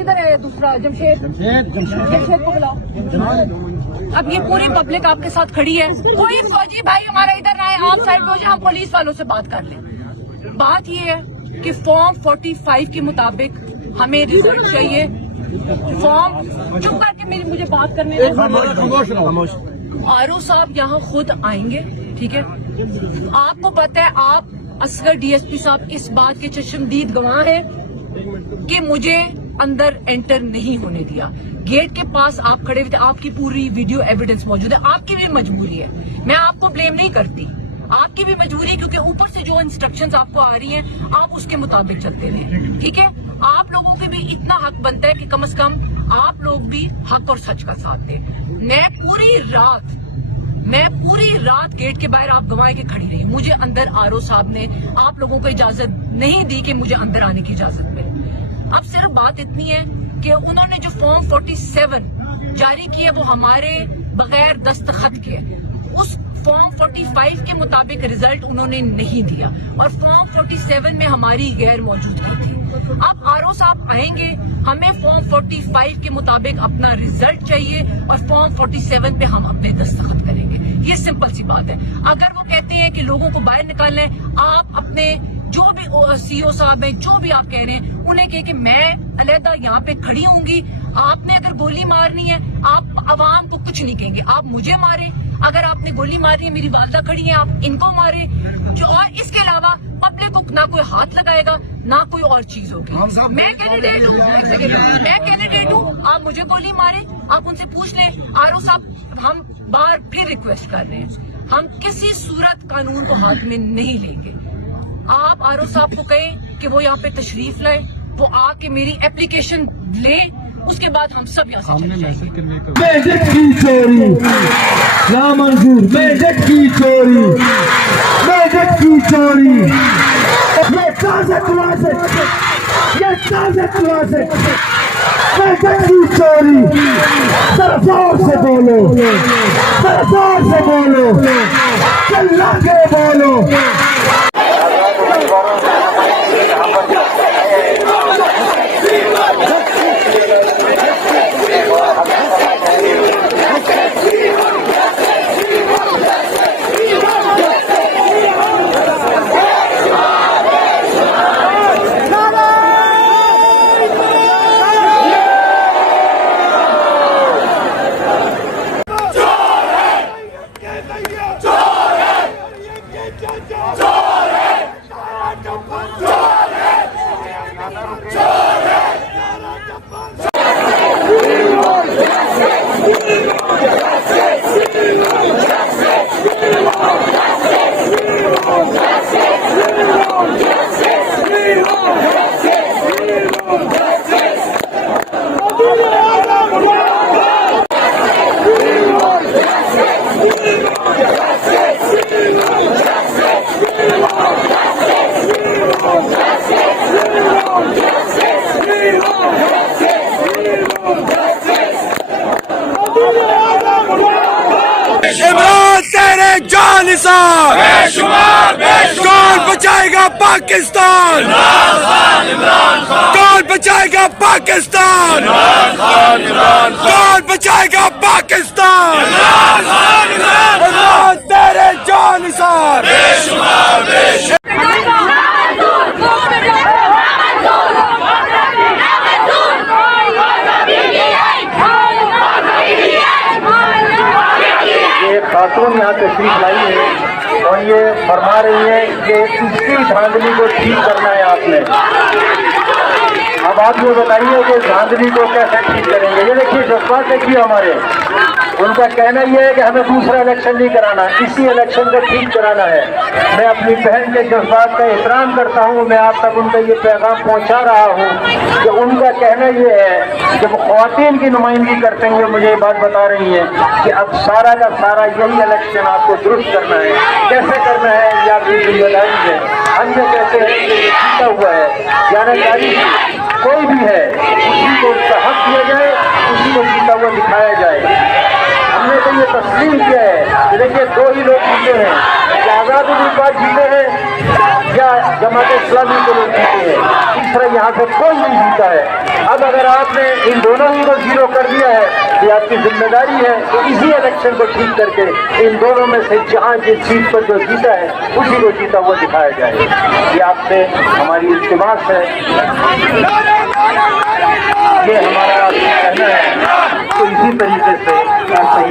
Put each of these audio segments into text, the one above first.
किधर है दूसरा जमशेद को बुलाओ। अब ये पूरी पब्लिक आपके साथ खड़ी है, कोई फौजी भाई हमारा इधर ना आए, आप साइड पे हो जाए, हम पुलिस वालों से बात कर लें। बात ये है कि फॉर्म 45 के मुताबिक हमें रिजल्ट चाहिए। फॉर्म चुप करके मुझे बात करने दें। आरओ साहब यहाँ खुद आएंगे, ठीक है। आपको पता है, आप असगर डीएसपी साहब इस बात के चश्मदीद गवाह हैं कि मुझे अंदर एंटर नहीं होने दिया। गेट के पास आप खड़े हुए थे, आपकी पूरी वीडियो एविडेंस मौजूद है। आपकी भी मजबूरी है, मैं आपको ब्लेम नहीं करती, आपकी भी मजबूरी है, क्योंकि ऊपर से जो इंस्ट्रक्शंस आपको आ रही हैं आप उसके मुताबिक चलते रहे, ठीक है। आप लोगों के भी इतना हक बनता है कि कम से कम आप लोग भी हक और सच का साथ दें। मैं पूरी रात गेट के बाहर आप गवाह के खड़ी रही, मुझे अंदर आरओ साहब ने आप लोगों को इजाजत नहीं दी कि मुझे अंदर आने की इजाजत मिले। अब सिर्फ बात इतनी है कि उन्होंने जो फॉर्म 47 जारी किया वो हमारे बगैर दस्तखत के, उस फॉर्म 45 के मुताबिक रिजल्ट उन्होंने नहीं दिया और फॉर्म 47 में हमारी गैर मौजूदगी थी। अब आरओ साहब आएंगे, हमें फॉर्म 45 के मुताबिक अपना रिजल्ट चाहिए और फॉर्म 47 पे हम अपने दस्तखत करेंगे। ये सिंपल सी बात है। अगर वो कहते हैं कि लोगों को बाहर निकालना है, आप अपने जो भी सीओ साहब है, जो भी आप कह रहे हैं, उन्हें कहे कि मैं अलहदा यहाँ पे खड़ी होंगी। आपने अगर गोली मारनी है, आप अवाम को कुछ नहीं कहेंगे, आप मुझे मारे। अगर आपने गोली मारनी है, मेरी वालदा खड़ी है, आप इनको मारे। जो और इसके अलावा पब्लिक को ना कोई हाथ लगाएगा, ना कोई और चीज होगी। मैं कैंडिडेट हूँ, आप मुझे गोली मारे, आप उनसे पूछ लें। आरओ साहब, हम बार फिर रिक्वेस्ट कर रहे हैं, हम किसी सूरत कानून को हाथ में नहीं लेंगे। आप आरओ साहब को कहें कि वो यहाँ पे तशरीफ लाए, वो आके मेरी एप्लीकेशन ले, उसके बाद हम सब यहाँ से मेजर की चोरी नामंजूर, मेजर की चोरी, मेजर की चोरी, ये साजिश मेजर की चोरी। सरफोर से बोलो, सरफोर से बोलो, चिल्ला के बोलो। इमरान तेरे जानिसार कौन बचाएगा पाकिस्तान, कौन बचाएगा पाकिस्तान, कौन बचाएगा पाकिस्तान। इमरान तेरे जानिसार। खातून यहाँ तशरीफ लाई है और ये फरमा रही है कि इसकी धांधली को ठीक करना है आपने। अब आप ये बताइए कि धांधली को कैसे ठीक करेंगे। ये देखिए जज्बात देखिए हमारे, उनका कहना यह है कि हमें दूसरा इलेक्शन नहीं कराना, इसी इलेक्शन को ठीक कराना है। मैं अपनी बहन के जज्बात का एहतराम करता हूँ, मैं आप तक उनका ये पैगाम पहुँचा रहा हूँ कि उनका कहना यह है कि वो ख्वातीन की नुमाइंदगी करते हुए मुझे ये बात बता रही है कि अब सारा का सारा यही इलेक्शन आपको दुरुस्त करना है। कैसे करना है ये आपकी जिम्मेदारी है। हम जो कहते हैं कि ये जीता हुआ है, जानकारी कोई भी है उसी को उसका हक दिया जाए, उसी को जीता हुआ दिखाया जाए। हमने तो ये तस्लीम किया है कि देखिए दो ही लोग जीते हैं, या आज़ाद उम्मीदवार जीते हैं या जमात इस्लामी के लोग जीते हैं, तीसरा यहाँ से कोई नहीं जीता है। अब अगर आपने इन दोनों ही को जीरो कर दिया है, ये आपकी जिम्मेदारी है कि इसी इलेक्शन को ठीक करके इन दोनों में से जहां जिस सीट पर जो जीता है उसी को जीता हुआ दिखाया जाए। ये आपसे हमारी इल्तिमास है, ये हमारा कहना है। तो इसी तरीके से सही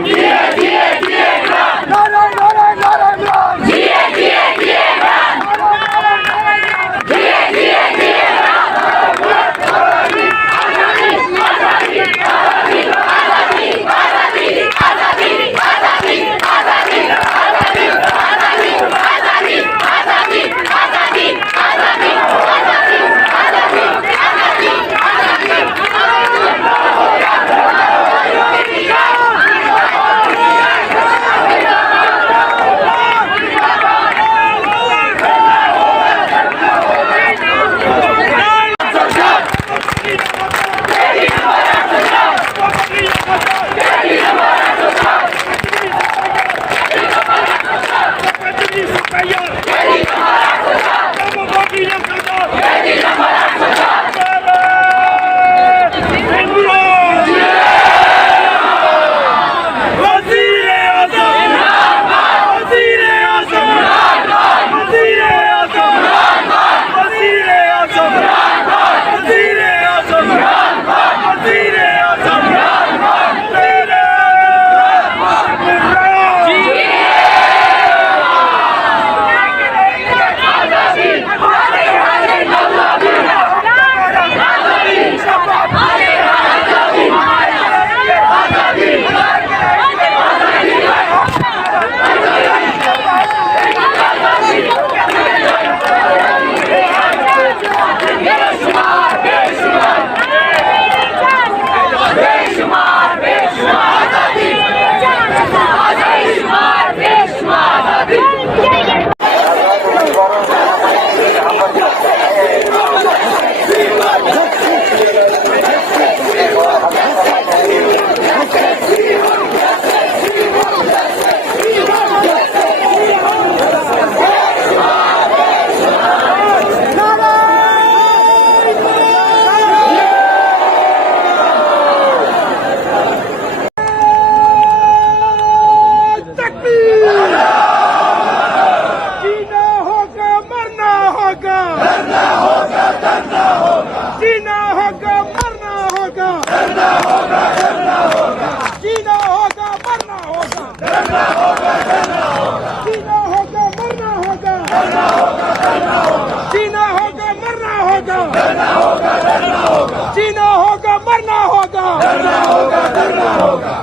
जीना होगा मरना होगा, डरना होगा, डरना होगा।